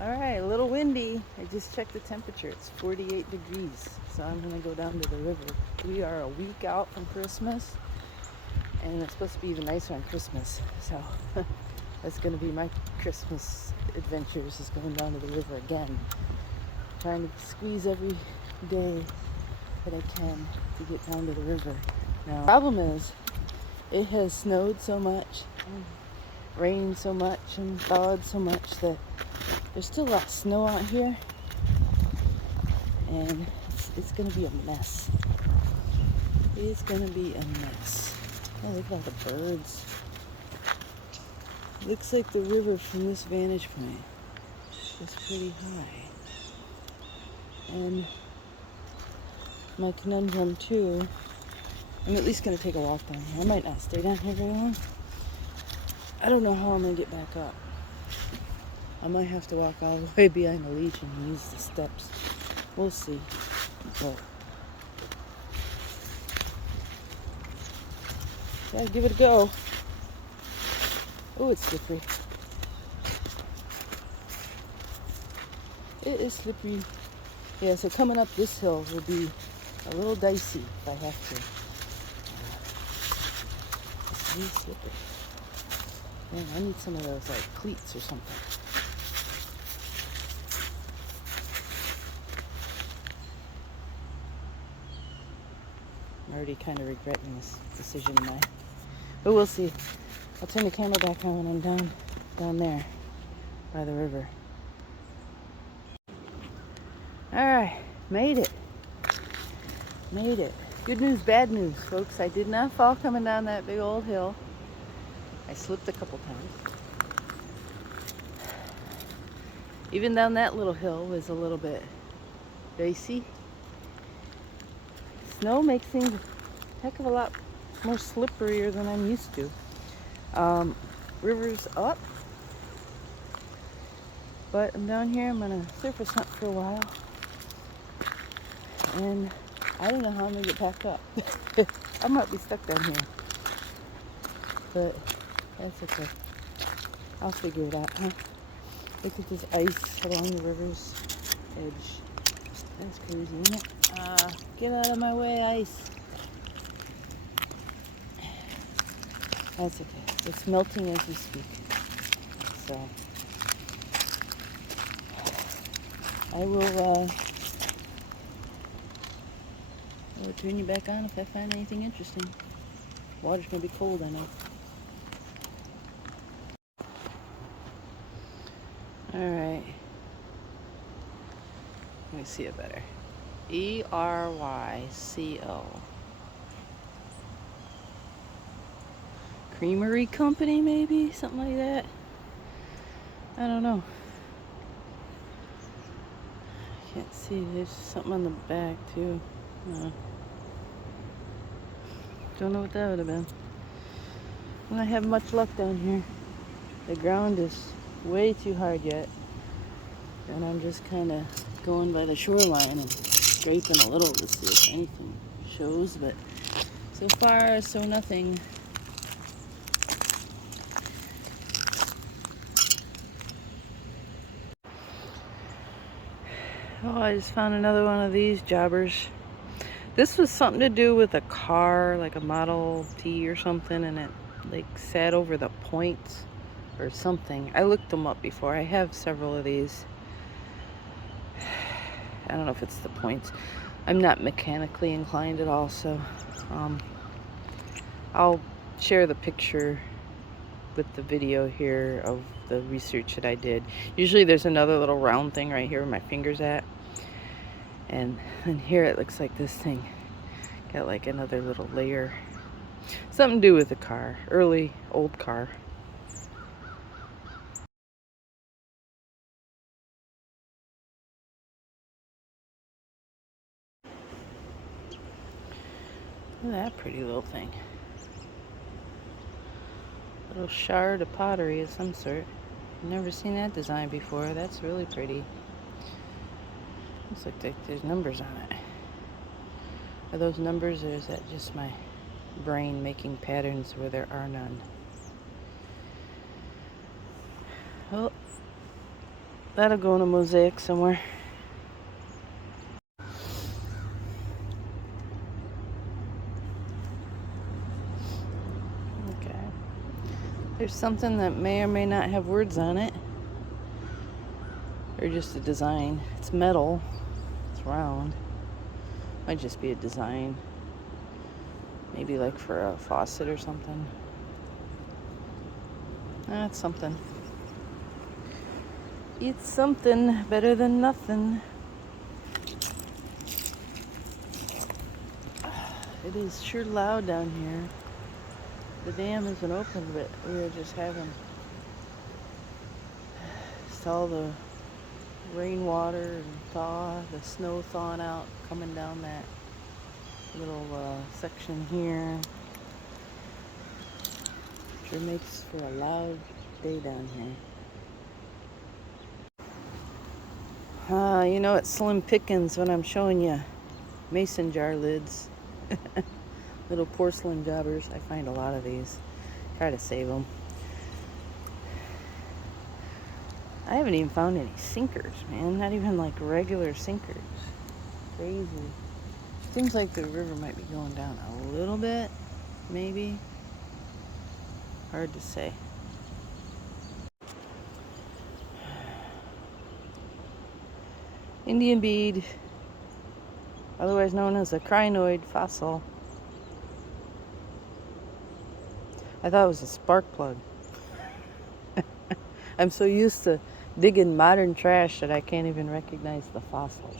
Alright, a little windy. I just checked the temperature. It's 48 degrees. So I'm going to go down to the river. We are a week out from Christmas. And it's supposed to be even nicer on Christmas. So that's going to be my Christmas adventures, is going down to the river again. Trying to squeeze every day that I can to get down to the river. Now, the problem is, it has snowed so much, rained so much, and thawed so much that there's still a lot of snow out here, and it's going to be a mess. It's going to be a mess. Oh, look at all the birds. Looks like the river from this vantage point is pretty high. And my conundrum too, I'm at least going to take a walk down here. I might not stay down here very long. I don't know how I'm going to get back up. I might have to walk all the way behind the leech and use the steps. We'll see. But gotta give it a go. Oh, it's slippery. It is slippery. Yeah, so coming up this hill will be a little dicey if I have to. It's really slippery. Man, I need some of those like cleats or something. I'm already kind of regretting this decision now. But we'll see. I'll turn the camera back on when I'm down there by the river. Alright, made it. Made it. Good news, bad news, folks. I did not fall coming down that big old hill. I slipped a couple times. Even down that little hill was a little bit dicey. Snow makes things a heck of a lot more slipperier than I'm used to. River's up, but I'm down here. I'm gonna surface hunt for a while, and I don't know how I'm gonna get back up. I might be stuck down here, but that's okay. I'll figure it out, huh? Look at this ice along the river's edge. That's crazy, isn't it? Get out of my way, ice. That's okay. It's melting as we speak. So I will turn you back on if I find anything interesting. Water's gonna be cold, I know. Alright. Let me see it better. ERYCO. Creamery Company, maybe? Something like that. I don't know. Can't see. There's something on the back, too. Don't know what that would have been. I don't have much luck down here. The ground is way too hard yet. And I'm just kind of going by the shoreline and scraping a little to see if anything shows. But so far, so nothing. Oh, I just found another one of these jobbers. This was something to do with a car, like a Model T or something, and it like sat over the points or something. I looked them up before. I have several of these. I don't know if it's the points. I'm not mechanically inclined at all, so I'll share the picture with the video here of the research that I did. Usually there's another little round thing right here where my finger's at, and here it looks like this thing got like another little layer. Something to do with the car, early old car. Look at that pretty little thing. Little shard of pottery of some sort. Never seen that design before. That's really pretty. Looks like there's numbers on it. Are those numbers, or is that just my brain making patterns where there are none? Oh, That'll go in a mosaic somewhere. Okay. There's something that may or may not have words on it. Or just a design. It's metal. It's round. Might just be a design. Maybe like for a faucet or something. That's something. It's something better than nothing. It is sure loud down here. The dam isn't open, but we are just having all the rainwater and thaw, the snow thawing out, coming down that little section here. Sure makes for a loud day down here. You know, it's slim pickings when I'm showing you mason jar lids. Little porcelain jobbers. I find a lot of these. Try to save them. I haven't even found any sinkers, man. Not even like regular sinkers. Crazy. Seems like the river might be going down a little bit, maybe. Hard to say. Indian bead, otherwise known as a crinoid fossil. I thought it was a spark plug. I'm so used to digging modern trash that I can't even recognize the fossils.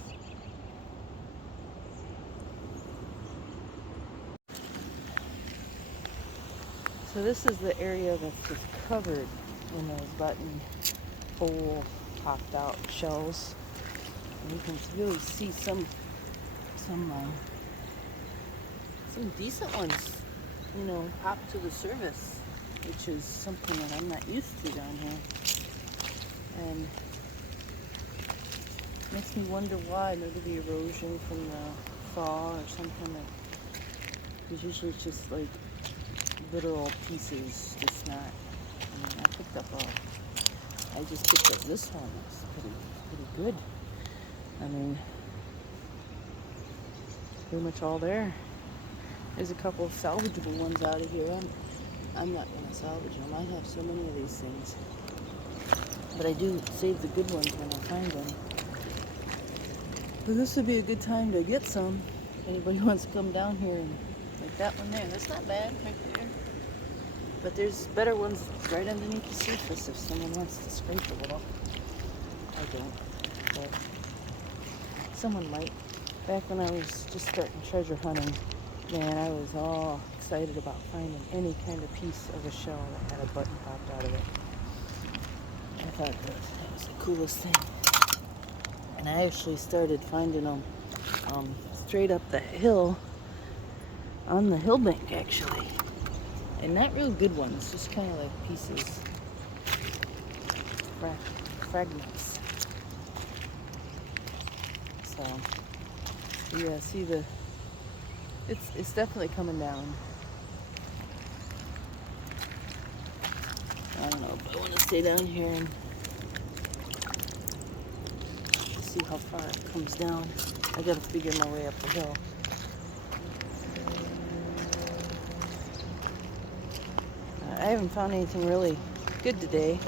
So this is the area that's just covered in those button hole popped out shells. And you can really see some decent ones, you know, pop to the surface, which is something that I'm not used to down here. And makes me wonder why. Maybe the erosion from the thaw or something. Because usually it's just like literal pieces, just not. I mean, I just picked up this one. It's pretty good. I mean, pretty much all there. There's a couple of salvageable ones out of here. I'm not gonna salvage them. I have so many of these things. But I do save the good ones when I find them. But this would be a good time to get some. If anybody wants to come down here and like that one there. That's not bad right there. But there's better ones right underneath the surface if someone wants to scrape a little. I don't. But someone might. Back when I was just starting treasure hunting, man, I was all excited about finding any kind of piece of a shell that had a button popped out of it. I thought that was the coolest thing. And I actually started finding them straight up the hill, on the hill bank actually. And not real good ones, just kind of like pieces, fragments. So, yeah, see it's definitely coming down. I don't know, but I want to stay down here and see how far it comes down. I gotta figure my way up the hill. I haven't found anything really good today.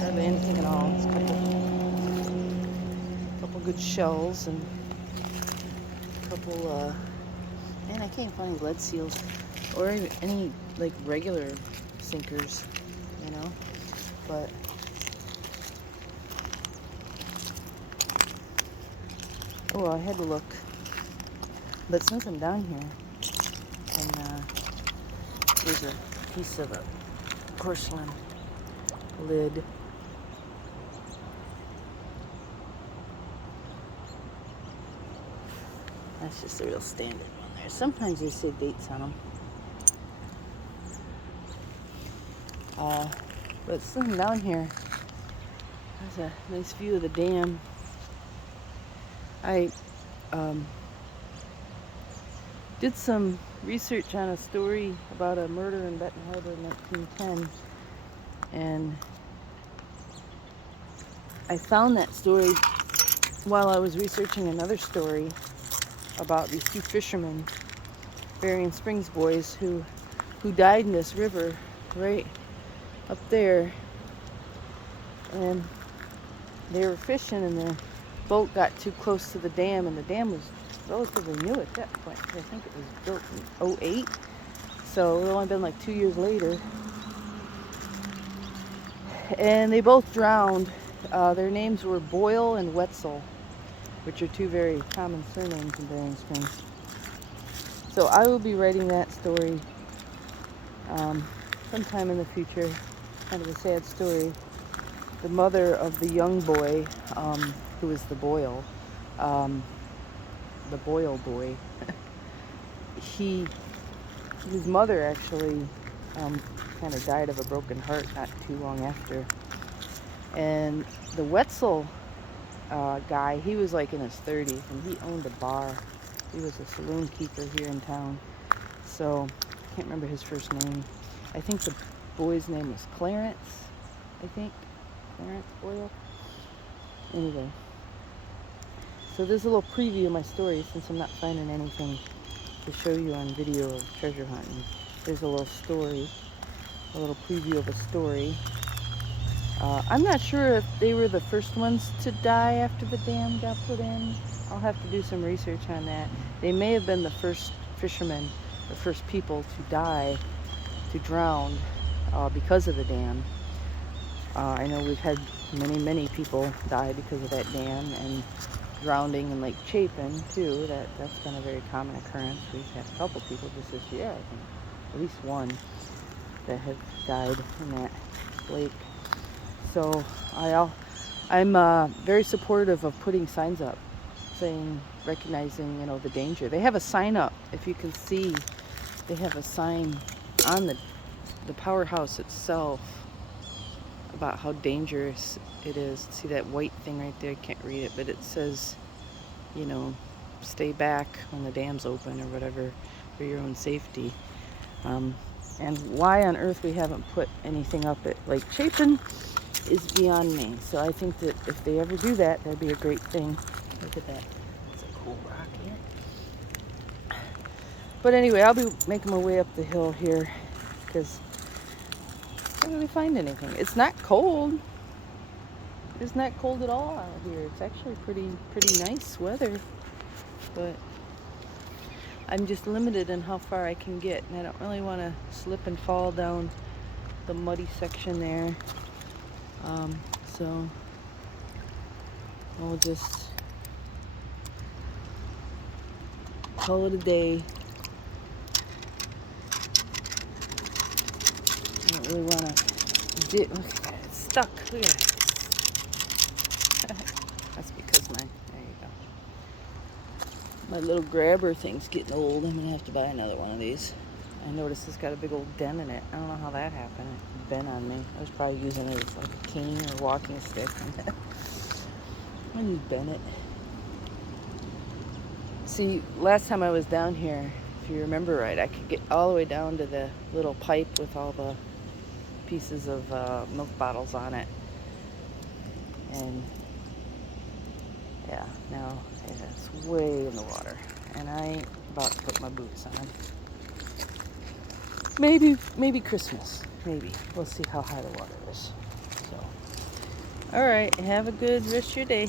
Hardly anything at all. It's a couple good shells and a couple, man, I can't find lead seals or any like regular sinkers, you know, but oh, I had to look. But since I'm down here, and there's a piece of a porcelain lid. That's just a real standard one there. Sometimes they say dates on them. But sitting down here, there's a nice view of the dam. I did some research on a story about a murder in Benton Harbor in 1910, and I found that story while I was researching another story about these two fishermen, Berrien Springs boys, who died in this river right up there. And they were fishing and their boat got too close to the dam, and the dam was relatively new at that point. I think it was built in '08, so it only been like 2 years later. And they both drowned. Their names were Boyle and Wetzel, which are two very common surnames in Berrien Springs. So I will be writing that story sometime in the future. Kind of a sad story. The mother of the young boy, who is the Boyle boy, his mother actually kind of died of a broken heart not too long after. And the Wetzel guy, he was like in his 30s, and he owned a bar. He was a saloon keeper here in town. So I can't remember his first name. I think the boy's name was Clarence. Clarence Boyle. Anyway, so there's a little preview of my story, since I'm not finding anything to show you on video of treasure hunting. There's a little story, a little preview of a story. I'm not sure if they were the first ones to die after the dam got put in. I'll have to do some research on that. They may have been the first fishermen, the first people to die, to drown because of the dam. I know we've had many people die because of that dam, and drowning in Lake Chapin too. That's been a very common occurrence. We've had a couple people just this year, I think, at least one, that have died in that lake. So I'm very supportive of putting signs up, recognizing, the danger. They have a sign up, if you can see. They have a sign on the powerhouse itself about how dangerous it is. See that white thing right there? I can't read it, but it says, stay back when the dam's open or whatever, for your own safety. And why on earth we haven't put anything up at Lake Chapin is beyond me. So I think that if they ever do that, that'd be a great thing. Look at that. It's a cool rock here. But anyway, I'll be making my way up the hill here because I don't really find anything. It's not cold. It's not cold at all out here. It's actually pretty nice weather. But I'm just limited in how far I can get, and I don't really want to slip and fall down the muddy section there. So I'll just call it a day. I don't really want to look at that, it's stuck. Look at it. That's because there you go. My little grabber thing's getting old. I'm gonna have to buy another one of these. I noticed it's got a big old dent in it. I don't know how that happened. It bent on me. I was probably using it as like a cane or walking stick. I just bent it. See, last time I was down here, if you remember right, I could get all the way down to the little pipe with all the pieces of milk bottles on it. And yeah, now it's way in the water. And I ain't about to put my boots on. Maybe Christmas. Maybe. We'll see how high the water is. So, all right. Have a good rest of your day.